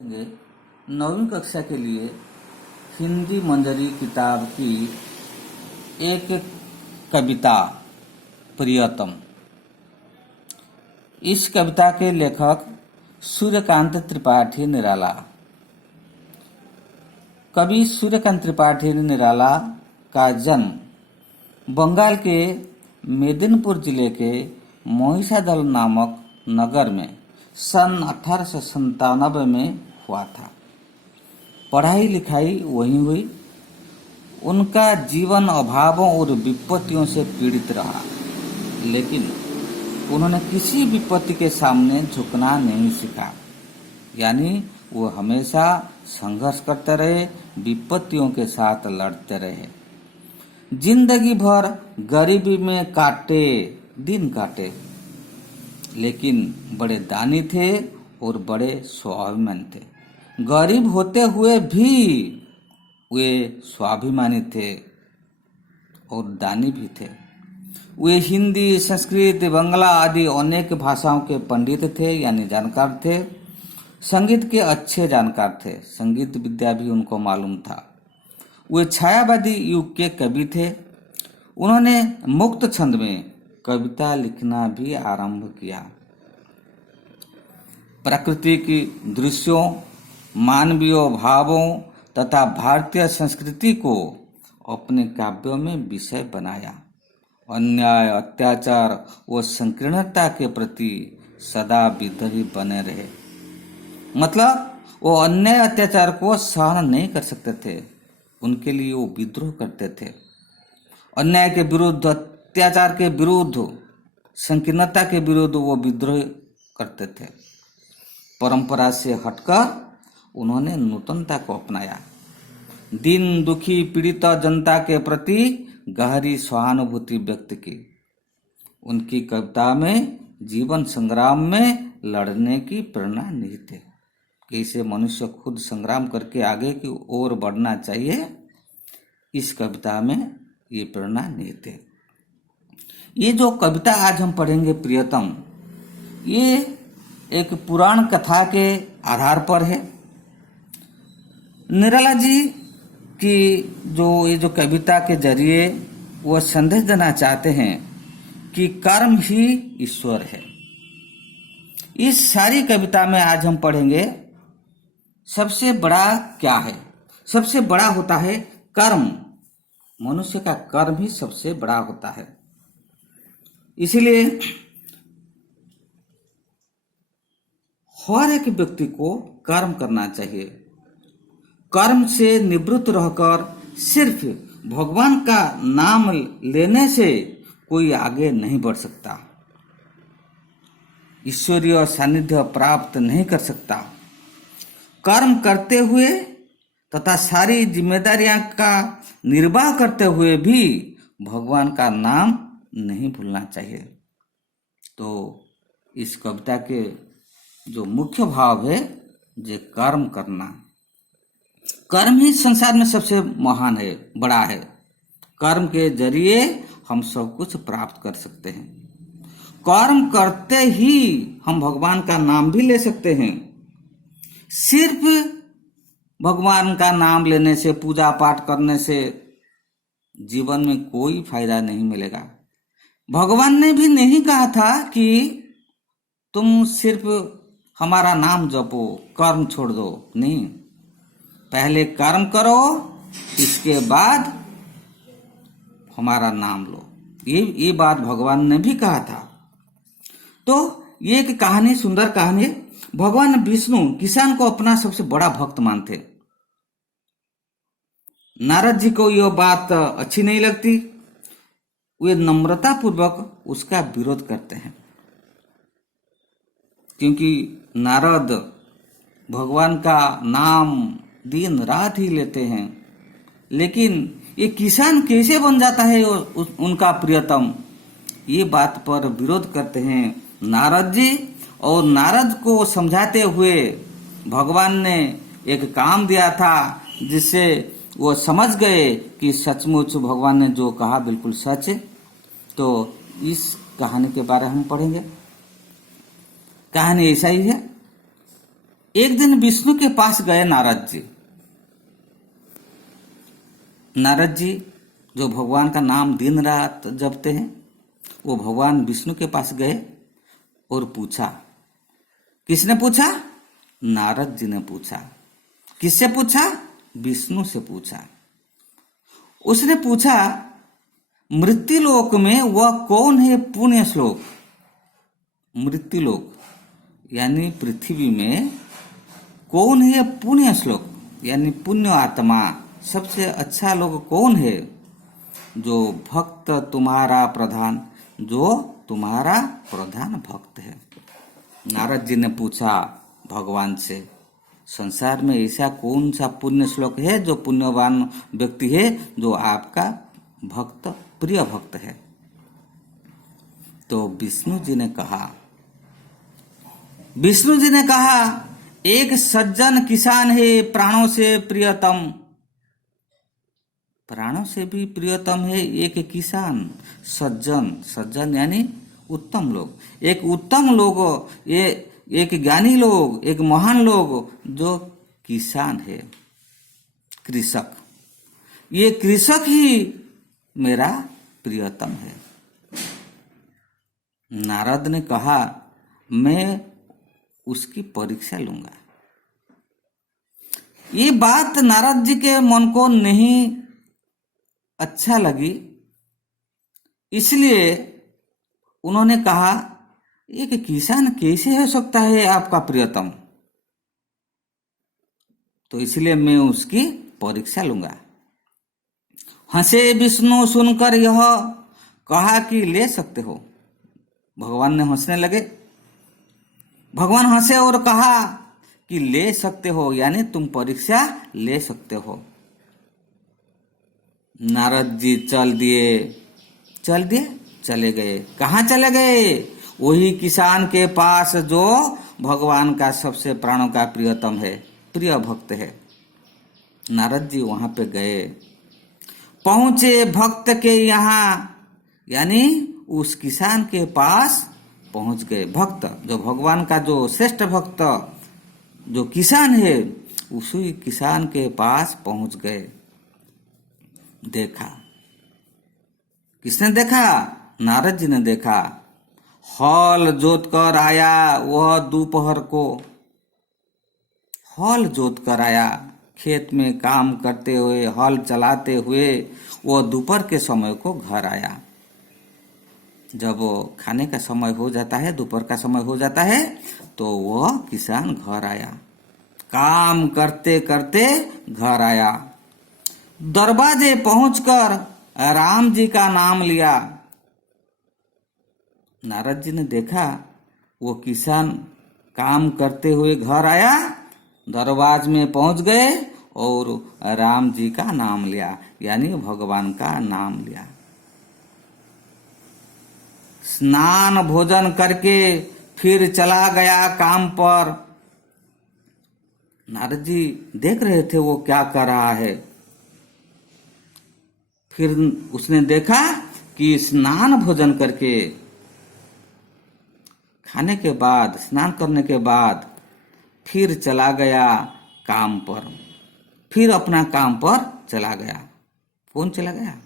करेंगे 9वीं कक्षा के लिए हिंदी मंजरी किताब की एक कविता प्रियतम। इस कविता के लेखक सूर्यकांत त्रिपाठी निराला। कवि सूर्यकांत त्रिपाठी निराला का जन्म बंगाल के मेदिनीपुर जिले के महिषादल नामक नगर में सन 1897 में हुआ था। पढ़ाई लिखाई वहीं हुई। उनका जीवन अभावों और विपत्तियों से पीड़ित रहा, लेकिन उन्होंने किसी विपत्ति के सामने झुकना नहीं सीखा। यानी वो हमेशा संघर्ष करते रहे, विपत्तियों के साथ लड़ते रहे। जिंदगी भर गरीबी में दिन काटे, लेकिन बड़े दानी थे और बड़े स्वाभिमानी थे। गरीब होते हुए भी वे स्वाभिमानी थे और दानी भी थे। वे हिंदी, संस्कृत, बांग्ला आदि अनेक भाषाओं के पंडित थे, यानी जानकार थे। संगीत के अच्छे जानकार थे, संगीत विद्या भी उनको मालूम था। वे छायावादी युग के कवि थे। उन्होंने मुक्त छंद में कविता लिखना भी आरंभ किया। प्राकृतिक दृश्यों, मानवीय भावों तथा भारतीय संस्कृति को अपने काव्यों में विषय बनाया। अन्याय, अत्याचार व संकीर्णता के प्रति सदा विद्रोही बने रहे। मतलब वो अन्याय अत्याचार को सहन नहीं कर सकते थे, उनके लिए वो विद्रोह करते थे। अन्याय के विरुद्ध, अत्याचार के विरुद्ध, संकीर्णता के विरुद्ध वो विद्रोह करते थे। परंपरा से हटकर उन्होंने नूतनता को अपनाया। दीन दुखी पीड़ित जनता के प्रति गहरी सहानुभूति व्यक्त की। उनकी कविता में जीवन संग्राम में लड़ने की प्रेरणा निहित है। कैसे मनुष्य खुद संग्राम करके आगे की ओर बढ़ना चाहिए, इस कविता में ये प्रेरणा निहित है। ये जो कविता आज हम पढ़ेंगे प्रियतम, ये एक पुराण कथा के आधार पर है। निराला जी की ये जो कविता के जरिए वो संदेश देना चाहते हैं कि कर्म ही ईश्वर है। इस सारी कविता में आज हम पढ़ेंगे सबसे बड़ा क्या है। सबसे बड़ा होता है कर्म। मनुष्य का कर्म ही सबसे बड़ा होता है। इसलिए हर एक व्यक्ति को कर्म करना चाहिए। कर्म से निवृत्त रहकर सिर्फ भगवान का नाम लेने से कोई आगे नहीं बढ़ सकता, ईश्वरीय सानिध्य प्राप्त नहीं कर सकता। कर्म करते हुए तथा सारी जिम्मेदारियां का निर्वाह करते हुए भी भगवान का नाम नहीं भूलना चाहिए। तो इस कविता के जो मुख्य भाव है, जे कर्म करना। कर्म ही संसार में सबसे महान है, बड़ा है। कर्म के जरिए हम सब कुछ प्राप्त कर सकते हैं। कर्म करते ही हम भगवान का नाम भी ले सकते हैं। सिर्फ भगवान का नाम लेने से, पूजा पाठ करने से जीवन में कोई फायदा नहीं मिलेगा। भगवान ने भी नहीं कहा था कि तुम सिर्फ हमारा नाम जपो, कर्म छोड़ दो। नहीं, पहले कर्म करो, इसके बाद हमारा नाम लो। ये बात भगवान ने भी कहा था। तो ये एक कहानी, सुंदर कहानी है। भगवान विष्णु किसान को अपना सबसे बड़ा भक्त मानते। नारद जी को यह बात अच्छी नहीं लगती। वे नम्रता पूर्वक उसका विरोध करते हैं, क्योंकि नारद भगवान का नाम दिन रात ही लेते हैं। लेकिन ये किसान कैसे बन जाता है उनका प्रियतम, ये बात पर विरोध करते हैं नारद जी। और नारद को समझाते हुए भगवान ने एक काम दिया था, जिससे वो समझ गए कि सचमुच भगवान ने जो कहा बिल्कुल सच है। तो इस कहानी के बारे में हम पढ़ेंगे। कहानी ऐसा ही है। एक दिन विष्णु के पास गए नारद जी। नारद जी जो भगवान का नाम दिन रात जपते हैं, वो भगवान विष्णु के पास गए और पूछा। किसने पूछा? नारद जी ने पूछा। किससे पूछा? विष्णु से पूछा। उसने पूछा, मृत्युलोक में वह कौन है पुण्य श्लोक? मृत्युलोक यानी पृथ्वी में कौन है पुण्य श्लोक यानी पुण्य आत्मा, सबसे अच्छा लोग कौन है? जो भक्त तुम्हारा प्रधान, जो तुम्हारा प्रधान भक्त है। नारद जी ने पूछा भगवान से, संसार में ऐसा कौन सा पुण्य श्लोक है, जो पुण्यवान व्यक्ति है, जो आपका भक्त, प्रिय भक्त है? तो विष्णु जी ने कहा, एक सज्जन किसान है, प्राणों से प्रियतम। प्राणों से भी प्रियतम है एक किसान, सज्जन। सज्जन यानी उत्तम लोग, एक उत्तम लोग, ये एक ज्ञानी लोग, एक महान लोग जो किसान है, कृषक। ये कृषक ही मेरा प्रियतम है। नारद ने कहा, मैं उसकी परीक्षा लूंगा। ये बात नारद जी के मन को नहीं अच्छा लगी, इसलिए उन्होंने कहा, एक किसान कैसे हो सकता है आपका प्रियतम? तो इसलिए मैं उसकी परीक्षा लूंगा। हंसे विष्णु सुनकर यह, कहा कि ले सकते हो। भगवान ने हंसने लगे। भगवान हंसे और कहा कि ले सकते हो यानी तुम परीक्षा ले सकते हो। नारद जी चले गए। कहाँ चले गए? वही किसान के पास जो भगवान का सबसे प्राणों का प्रियतम है, प्रिय भक्त है। नारद जी वहां पे गए, पहुंचे भक्त के यहाँ, यानी उस किसान के पास पहुंच गए। भक्त जो भगवान का जो श्रेष्ठ भक्त जो किसान है, उसी किसान के पास पहुंच गए। देखा। किसने देखा? नारद जी ने देखा। हल जोत कर आया वह दोपहर को। हल जोत कर आया, खेत में काम करते हुए, हल चलाते हुए वह दोपहर के समय को घर आया। जब खाने का समय हो जाता है, दोपहर का समय हो जाता है, तो वह किसान घर आया। काम करते करते घर आया। दरवाजे पहुंचकर राम जी का नाम लिया। नारद जी ने देखा, वो किसान काम करते हुए घर आया, दरवाजे में पहुंच गए और राम जी का नाम लिया, यानी भगवान का नाम लिया। स्नान भोजन करके फिर चला गया काम पर। नारद जी देख रहे थे वो क्या कर रहा है। फिर उसने देखा कि स्नान भोजन करके, खाने के बाद, स्नान करने के बाद फिर चला गया काम पर। फिर अपना काम पर चला गया। कौन चला गया?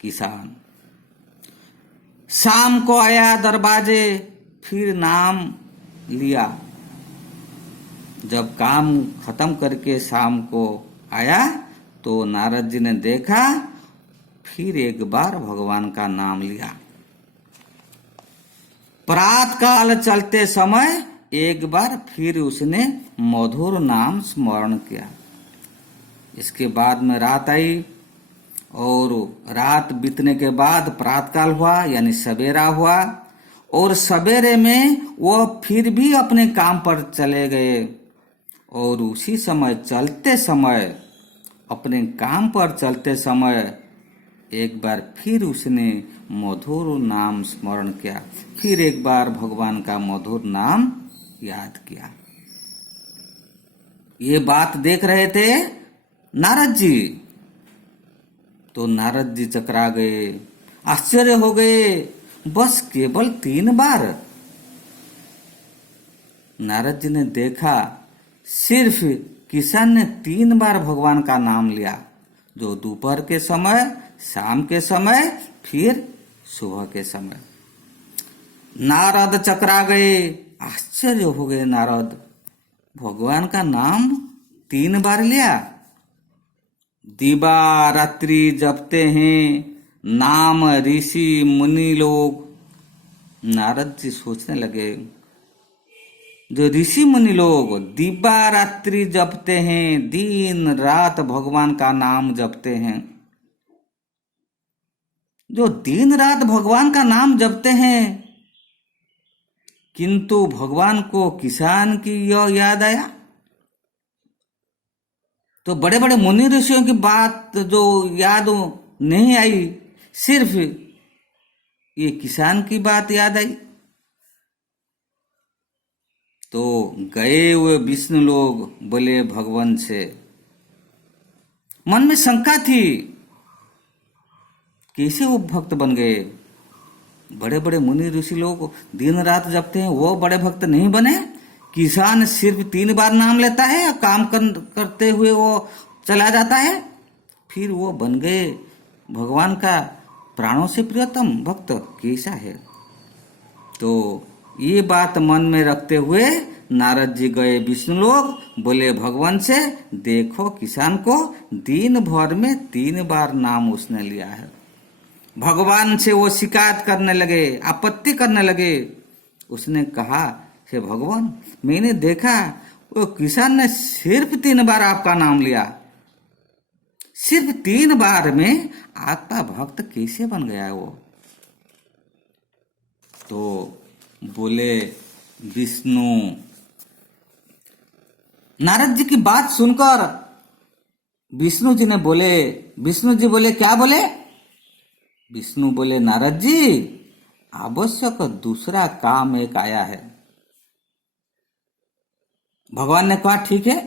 किसान। शाम को आया दरवाजे, फिर नाम लिया। जब काम खत्म करके शाम को आया तो नारद जी ने देखा, फिर एक बार भगवान का नाम लिया। प्रातः काल चलते समय एक बार फिर उसने मधुर नाम स्मरण किया। इसके बाद में रात आई और रात बीतने के बाद प्रातःकाल हुआ, यानी सवेरा हुआ, और सवेरे में वह फिर भी अपने काम पर चले गए। और उसी समय चलते समय, अपने काम पर चलते समय एक बार फिर उसने मधुर नाम स्मरण किया। फिर एक बार भगवान का मधुर नाम याद किया। ये बात देख रहे थे नारद जी। तो नारद जी चकरा गए, आश्चर्य हो गए। बस केवल 3 बार। नारद जी ने देखा सिर्फ किसान ने 3 बार भगवान का नाम लिया, जो दोपहर के समय, शाम के समय, फिर सुबह के समय। नारद चकरा गए, आश्चर्य हो गए नारद, भगवान का नाम 3 बार लिया। दिवा रात्रि जपते हैं नाम ऋषि मुनि लोग। नारद जी सोचने लगे, जो ऋषि मुनि लोग दिवा रात्रि जपते हैं, दिन रात भगवान का नाम जपते हैं, जो दिन रात भगवान का नाम जपते हैं, किंतु भगवान को किसान की यह याद आया। तो बड़े बड़े मुनि ऋषियों की बात जो याद नहीं आई, सिर्फ ये किसान की बात याद आई। तो गए हुए विष्णु लोग बोले भगवान से, मन में शंका थी, कैसे वो भक्त बन गए? बड़े बड़े मुनि ऋषि लोग दिन रात जपते हैं, वो बड़े भक्त नहीं बने? किसान सिर्फ 3 बार नाम लेता है, काम करते हुए वो चला जाता है, फिर वो बन गए भगवान का प्राणों से प्रियतम भक्त, कैसा है? तो ये बात मन में रखते हुए नारद जी गए विष्णु लोग, बोले भगवान से, देखो किसान को दिन भर में 3 बार नाम उसने लिया है। भगवान से वो शिकायत करने लगे, आपत्ति करने लगे। उसने कहा, हे भगवान, मैंने देखा वो किसान ने सिर्फ 3 बार आपका नाम लिया, सिर्फ 3 बार में आपका भक्त कैसे बन गया वो? तो बोले विष्णु, नारद जी की बात सुनकर विष्णु जी बोले क्या बोले? विष्णु बोले, नारद जी, आवश्यक दूसरा काम एक आया है। भगवान ने कहा, ठीक है,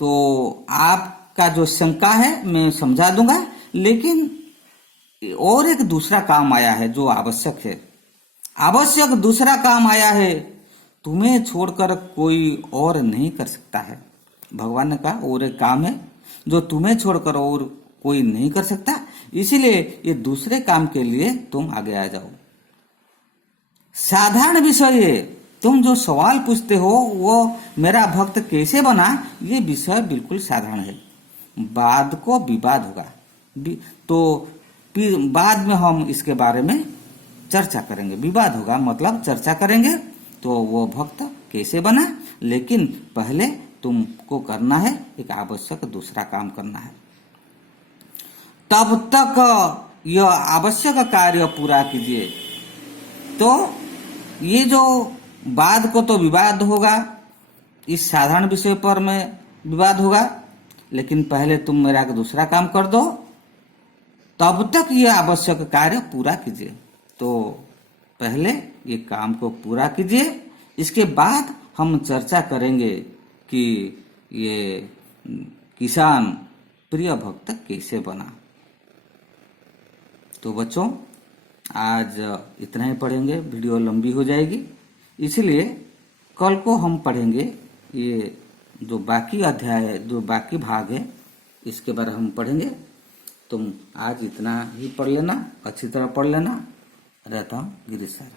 तो आपका जो शंका है मैं समझा दूंगा, लेकिन और एक दूसरा काम आया है जो आवश्यक है। आवश्यक दूसरा काम आया है, तुम्हें छोड़कर कोई और नहीं कर सकता है। भगवान ने कहा, और एक काम है जो तुम्हें छोड़कर और कोई नहीं कर सकता, इसीलिए ये दूसरे काम के लिए तुम आगे आ जाओ। साधारण विषय है, तुम जो सवाल पूछते हो वो मेरा भक्त कैसे बना, ये विषय बिल्कुल साधारण है। बाद को विवाद होगा, तो बाद में हम इसके बारे में चर्चा करेंगे। विवाद होगा मतलब चर्चा करेंगे, तो वो भक्त कैसे बना, लेकिन पहले तुमको करना है एक आवश्यक दूसरा काम करना है। तब तक यह आवश्यक कार्य पूरा कीजिए। तो ये जो बाद को तो विवाद होगा, इस साधारण विषय पर में विवाद होगा, लेकिन पहले तुम मेरा दूसरा काम कर दो, तब तक यह आवश्यक कार्य पूरा कीजिए। तो पहले ये काम को पूरा कीजिए, इसके बाद हम चर्चा करेंगे कि ये किसान प्रिय भक्त कैसे बना। तो बच्चों, आज इतना ही पढ़ेंगे, वीडियो लंबी हो जाएगी, इसलिए कल को हम पढ़ेंगे ये जो बाकी अध्याय है, जो बाकी भाग है, इसके बारे हम पढ़ेंगे। तुम आज इतना ही पढ़ लेना, अच्छी तरह पढ़ लेना। रहता हूँ गिरीश सर।